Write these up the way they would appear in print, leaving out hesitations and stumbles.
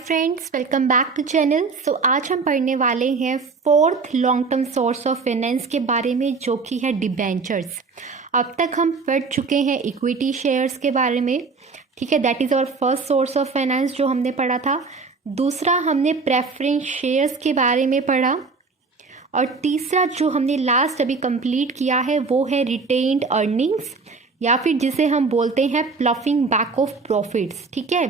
Friends, welcome back to channel. आज हम पढ़ने वाले हैं fourth long term source of finance के बारे में, जो कि है डिबेंचर्स। अब तक हम पढ़ चुके हैं इक्विटी शेयर्स के बारे में, ठीक है। That is our first source of finance जो हमने पढ़ा था। दूसरा हमने प्रेफरेंस शेयर्स के बारे में पढ़ा, और तीसरा जो हमने लास्ट अभी कंप्लीट किया है वो है रिटेन्ड अर्निंग्स, या फिर जिसे हम बोलते हैं प्लफिंग बैक ऑफ प्रॉफिट्स, ठीक है।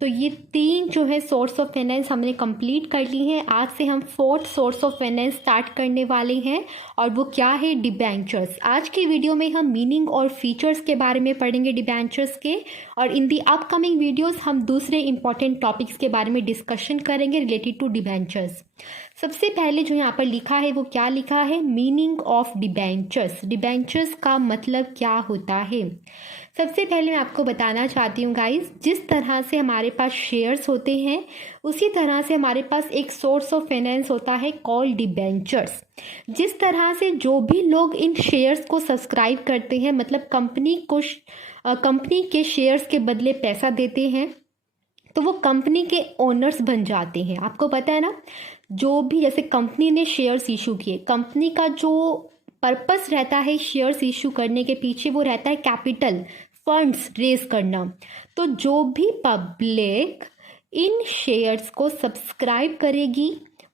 तो ये तीन जो है सोर्स ऑफ फाइनेंस हमने कंप्लीट कर ली हैं। आज से हम fourth source of finance start करने वाले हैं, और वो क्या है, डिबेंचर्स। आज की वीडियो में हम मीनिंग और फीचर्स के बारे में पढ़ेंगे डिबेंचर्स के, और इन दी अपकमिंग वीडियोस हम दूसरे इंपॉर्टेंट टॉपिक्स के बारे में डिस्कशन करेंगे रिलेटेड टू डिबेंचर्स। सबसे पहले जो यहाँ पर लिखा है वो क्या लिखा है, मीनिंग ऑफ डिबेंचर्स। डिबेंचर्स का मतलब क्या होता है। सबसे पहले मैं आपको बताना चाहती हूँ गाइस, जिस तरह से हमारे पास शेयर्स होते हैं उसी तरह से हमारे पास एक सोर्स ऑफ फाइनेंस होता है कॉल्ड डिबेंचर्स। जिस तरह से जो भी लोग इन शेयर्स को सब्सक्राइब करते हैं, मतलब कंपनी के शेयर्स के बदले पैसा देते हैं, तो वो कंपनी के ओनर्स बन जाते हैं। आपको पता है ना, जो भी जैसे कंपनी ने शेयर्स इशू किए, कंपनी का जो पर्पस रहता है शेयर्स इशू करने के पीछे, वो रहता है कैपिटल, फंड्स रेज करना। तो जो भी पब्लिक इन शेयर्स को सब्सक्राइब करेगी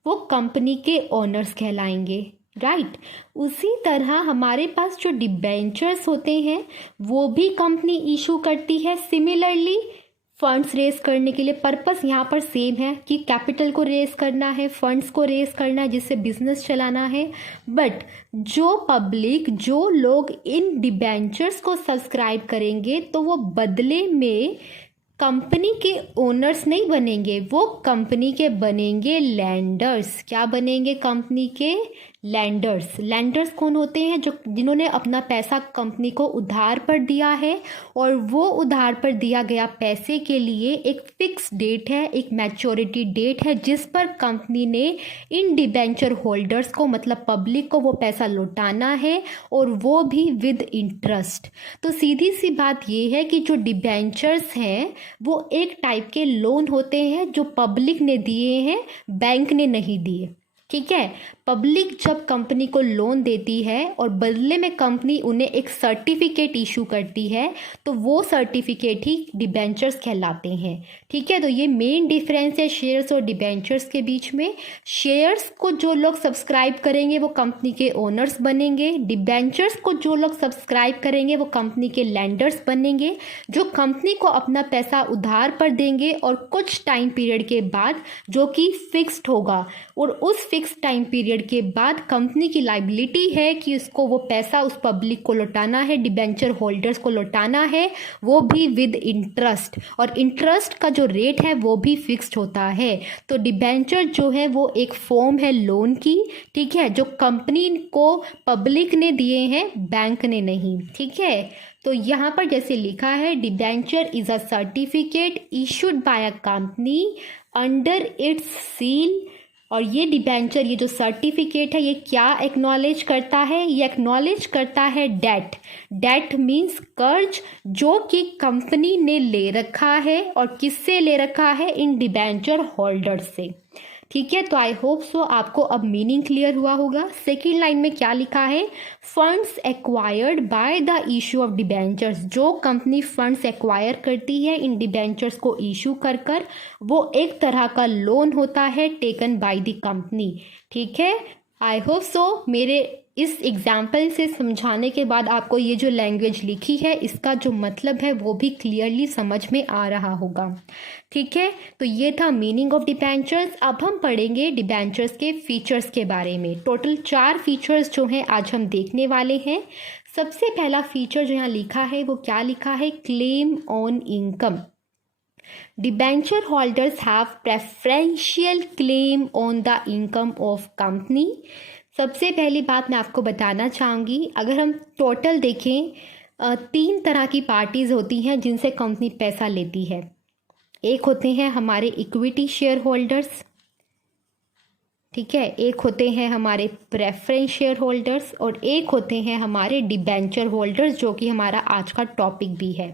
वो कंपनी के ओनर्स कहलाएंगे, राइट। उसी तरह हमारे पास जो डिबेंचर्स होते हैं वो भी कंपनी इशू करती है। सिमिलरली फंड्स रेज करने के लिए पर्पस यहाँ पर सेम है कि कैपिटल को रेज करना है, फंड्स को रेज करना है, जिससे बिजनेस चलाना है। बट जो पब्लिक, जो लोग इन डिबेंचर्स को सब्सक्राइब करेंगे, तो वो बदले में कंपनी के ओनर्स नहीं बनेंगे, वो कंपनी के बनेंगे लैंडर्स। क्या बनेंगे, कंपनी के लैंडर्स। लैंडर्स कौन होते हैं, जिन्होंने अपना पैसा कंपनी को उधार पर दिया है, और वो उधार पर दिया गया पैसे के लिए एक फिक्स डेट है, एक मैच्योरिटी डेट है, जिस पर कंपनी ने इन डिबेंचर होल्डर्स को, मतलब पब्लिक को, वो पैसा लौटाना है, और वो भी विद इंटरेस्ट। तो सीधी सी बात ये है कि जो डिबेंचर्स हैं वो एक टाइप के लोन होते हैं जो पब्लिक ने दिए हैं, बैंक ने नहीं दिए, ठीक है। पब्लिक जब कंपनी को लोन देती है और बदले में कंपनी उन्हें एक सर्टिफिकेट इशू करती है, तो वो सर्टिफिकेट ही डिबेंचर्स कहलाते हैं, ठीक है। तो ये मेन डिफरेंस है शेयर्स और डिबेंचर्स के बीच में। शेयर्स को जो लोग सब्सक्राइब करेंगे वो कंपनी के ओनर्स बनेंगे, डिबेंचर्स को जो लोग सब्सक्राइब करेंगे वो कंपनी के लैंडर्स बनेंगे, जो कंपनी को अपना पैसा उधार पर देंगे, और कुछ टाइम पीरियड के बाद, जो कि फिक्स्ड होगा, और उस फिक्स टाइम पीरियड के बाद कंपनी की लाइबिलिटी है कि उसको वो पैसा उस पब्लिक को लौटाना है, डिबेंचर होल्डर्स को लौटाना है, वो भी विद इंटरेस्ट, और इंटरेस्ट का जो रेट है वो भी फिक्स्ड होता है। तो डिबेंचर जो है वो एक फॉर्म है लोन की, ठीक है, जो कंपनी को पब्लिक ने दिए हैं, बैंक ने नहीं, ठीक है। तो यहाँ पर जैसे लिखा है, debenture is a certificate issued by a company under its seal. और ये डिबेंचर, ये जो सर्टिफिकेट है, ये क्या एक्नॉलेज करता है, ये एक्नॉलेज करता है डेट। डेट मीन्स कर्ज, जो कि कंपनी ने ले रखा है, और किससे ले रखा है, इन डिबेंचर होल्डर से, ठीक है। तो आई होप सो आपको अब मीनिंग क्लियर हुआ होगा। सेकेंड लाइन में क्या लिखा है, funds acquired by the issue of debentures. जो कंपनी फंड्स एक्वायर करती है इन डिबेंचर्स को इशू कर वो एक तरह का लोन होता है टेकन बाय द कंपनी, ठीक है। आई होप सो मेरे इस एग्जाम्पल से समझाने के बाद आपको ये जो लैंग्वेज लिखी है इसका जो मतलब है वो भी क्लियरली समझ में आ रहा होगा, ठीक है। तो ये था मीनिंग ऑफ डिबेंचर्स। अब हम पढ़ेंगे डिबेंचर्स के फीचर्स के बारे में। टोटल 4 फीचर्स जो हैं आज हम देखने वाले हैं। सबसे पहला फीचर जो यहाँ लिखा है वो क्या लिखा है, claim on income. Debenture holders have preferential claim on the income of company. सबसे पहली बात मैं आपको बताना चाहूँगी, अगर हम टोटल देखें, 3 तरह की पार्टीज होती हैं जिनसे कंपनी पैसा लेती है। एक होते हैं हमारे इक्विटी शेयर होल्डर्स, ठीक है, एक होते हैं हमारे प्रेफरेंस शेयर होल्डर्स, और एक होते हैं हमारे डिबेंचर होल्डर्स, जो कि हमारा आज का टॉपिक भी है,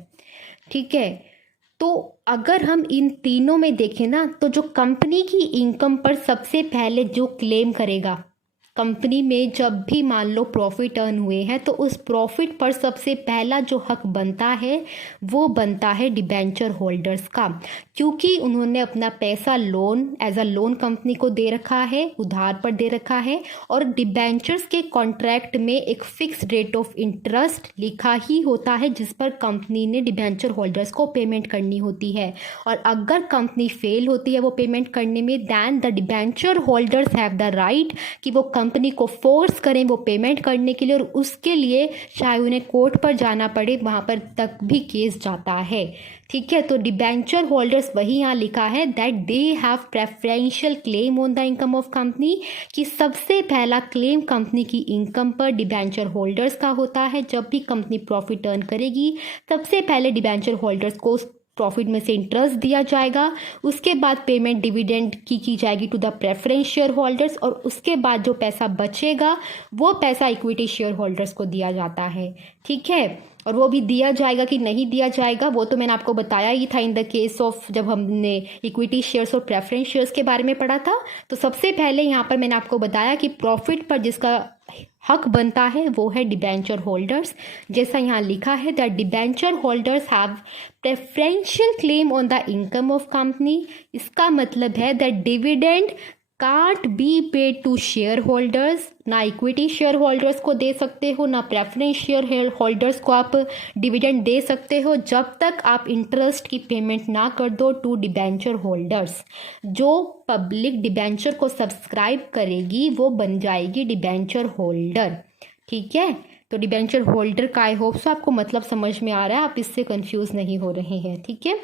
ठीक है। तो अगर हम इन तीनों में देखें ना, तो जो कंपनी की इनकम पर सबसे पहले जो क्लेम करेगा, कंपनी में जब भी मान लो प्रॉफिट अर्न हुए हैं, तो उस प्रॉफिट पर सबसे पहला जो हक बनता है वो बनता है डिबेंचर होल्डर्स का, क्योंकि उन्होंने अपना पैसा loan as a loan company को दे रखा है, उधार पर दे रखा है। और डिबेंचर्स के कॉन्ट्रैक्ट में एक फिक्स्ड रेट ऑफ इंटरेस्ट लिखा ही होता है, जिस पर कंपनी ने डिबेंचर होल्डर्स को पेमेंट करनी होती है। और अगर कंपनी फेल होती है वो पेमेंट करने में, then the debenture holders have the right कि वो कंपनी को फोर्स करें वो पेमेंट करने के लिए, और उसके लिए चाहे उन्हें कोर्ट पर जाना पड़े, वहाँ पर तक भी केस जाता है। ठीक है, तो डिबेंचर होल्डर्स वही यहाँ लिखा है that they have preferential claim on the income of company, कि सबसे पहला क्लेम कंपनी की इनकम पर डिबेंचर होल्डर्स का होता है। जब भी कंपनी प्रॉफिट अर्न करेगी, सबसे पहले डिबेंचर होल्डर्स को प्रॉफिट में से इंटरेस्ट दिया जाएगा, उसके बाद पेमेंट डिविडेंड की जाएगी to the preference share holders, और उसके बाद जो पैसा बचेगा वो पैसा इक्विटी शेयर होल्डर्स को दिया जाता है। ठीक है, और वो भी दिया जाएगा कि नहीं दिया जाएगा वो तो मैंने आपको बताया ही था इन द केस ऑफ जब हमने इक्विटी शेयर्स और प्रेफरेंस शेयर्स के बारे में पढ़ा था। तो सबसे पहले यहाँ पर मैंने आपको बताया कि प्रॉफिट पर जिसका हक बनता है वो है डिबेंचर होल्डर्स, जैसा यहाँ लिखा है that debenture holders have preferential claim on the income of company. इसका मतलब है that dividend can't be paid to share holders, ना इक्विटी शेयर होल्डर्स को दे सकते हो, ना प्रेफरेंस शेयर होल्डर्स को आप डिविडेंड दे सकते हो, जब तक आप इंटरेस्ट की पेमेंट ना कर दो टू डिबेंचर होल्डर्स। जो पब्लिक डिबेंचर को सब्सक्राइब करेगी वो बन जाएगी डिबेंचर होल्डर। ठीक है, तो डिबेंचर होल्डर का आई होप सो आपको मतलब समझ में आ रहा है, आप इससे कंफ्यूज नहीं हो रहे हैं। ठीक है,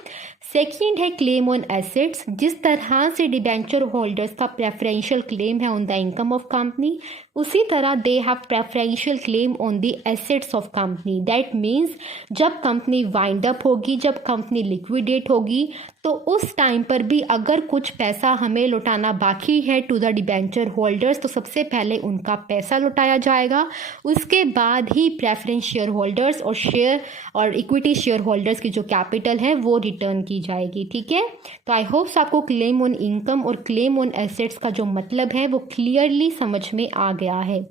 सेकंड है क्लेम ऑन एसेट्स। जिस तरह से डिबेंचर होल्डर्स का प्रेफरेंशियल क्लेम है on the income of company, उसी तरह they have preferential claim on the assets of company. That means जब कंपनी वाइंड अप होगी, जब कंपनी लिक्विडेट होगी, तो उस टाइम पर भी अगर कुछ पैसा हमें लौटाना बाकी है टू द डिबेंचर होल्डर्स, तो सबसे पहले उनका पैसा लौटाया जाएगा, उसके बाद ही प्रेफरेंस शेयर होल्डर्स और शेयर और इक्विटी शेयर होल्डर्स की जो कैपिटल है वो रिटर्न की जाएगी। ठीक है, तो आई होप्स आपको क्लेम ऑन इनकम और क्लेम ऑन एसेट्स का जो मतलब है वो क्लियरली समझ में आ गया है।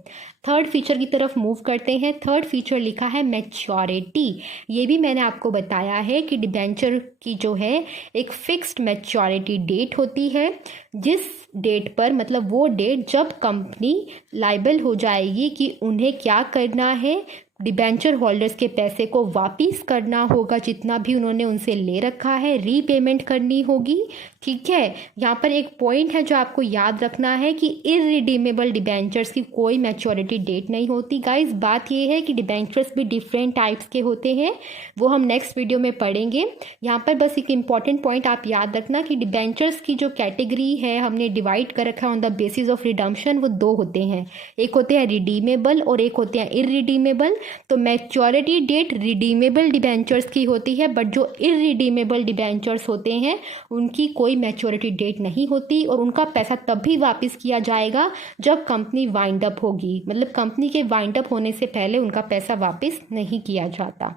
थर्ड फीचर की तरफ मूव करते हैं। थर्ड फीचर लिखा है मैच्योरिटी। ये भी मैंने आपको बताया है कि डिबेंचर की जो है एक फिक्स्ड मैच्योरिटी डेट होती है, जिस डेट पर मतलब वो डेट जब कंपनी लायबल हो जाएगी कि उन्हें क्या करना है, डिबेंचर होल्डर्स के पैसे को वापस करना होगा, जितना भी उन्होंने उनसे ले रखा है रीपेमेंट करनी होगी। ठीक है, यहाँ पर एक पॉइंट है जो आपको याद रखना है कि इररिडीमेबल डिबेंचर्स की कोई मैच्योरिटी डेट नहीं होती। गाइस, बात ये है कि डिबेंचर्स भी डिफरेंट टाइप्स के होते हैं, वो हम नेक्स्ट वीडियो में पढ़ेंगे। यहाँ पर बस एक इंपॉर्टेंट पॉइंट आप याद रखना कि डिबेंचर्स की जो कैटेगरी है हमने डिवाइड कर रखा है on the basis of redemption, वो दो होते हैं, एक होते हैं रिडीमेबल और एक होते हैं इररिडीमेबल। तो मैच्योरिटी डेट रिडीमेबल डिबेंचर्स की होती है, बट जो इररिडीमेबल डिबेंचर्स होते हैं उनकी कोई मैच्योरिटी डेट नहीं होती, और उनका पैसा तब भी वापस किया जाएगा जब कंपनी वाइंड अप होगी, मतलब कंपनी के वाइंड अप होने से पहले उनका पैसा वापस नहीं किया जाता।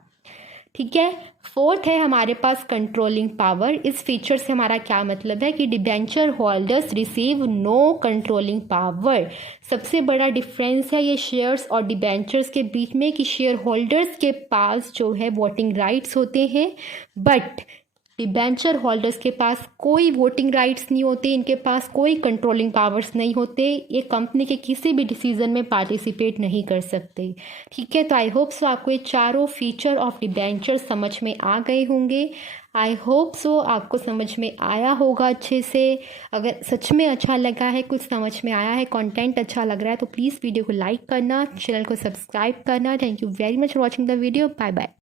ठीक है, फोर्थ है हमारे पास कंट्रोलिंग पावर। इस फीचर से हमारा क्या मतलब है कि debenture holders receive no controlling power. सबसे बड़ा डिफरेंस है ये शेयर्स और डिबेंचर्स के बीच में कि शेयर होल्डर्स के पास जो है वोटिंग राइट्स होते हैं, बट डिबेंचर होल्डर्स के पास कोई वोटिंग राइट्स नहीं होते, इनके पास कोई कंट्रोलिंग पावर्स नहीं होते, ये कंपनी के किसी भी डिसीजन में पार्टिसिपेट नहीं कर सकते। ठीक है, तो आई होप सो आपको ये चारों फीचर ऑफ डिबेंचर समझ में आ गए होंगे। आई होप सो आपको समझ में आया होगा अच्छे से। अगर सच में अच्छा लगा है, कुछ समझ में आया है, कंटेंट अच्छा लग रहा है, तो प्लीज़ वीडियो को लाइक करना, चैनल को सब्सक्राइब करना। Thank you very much for watching the video. Bye bye.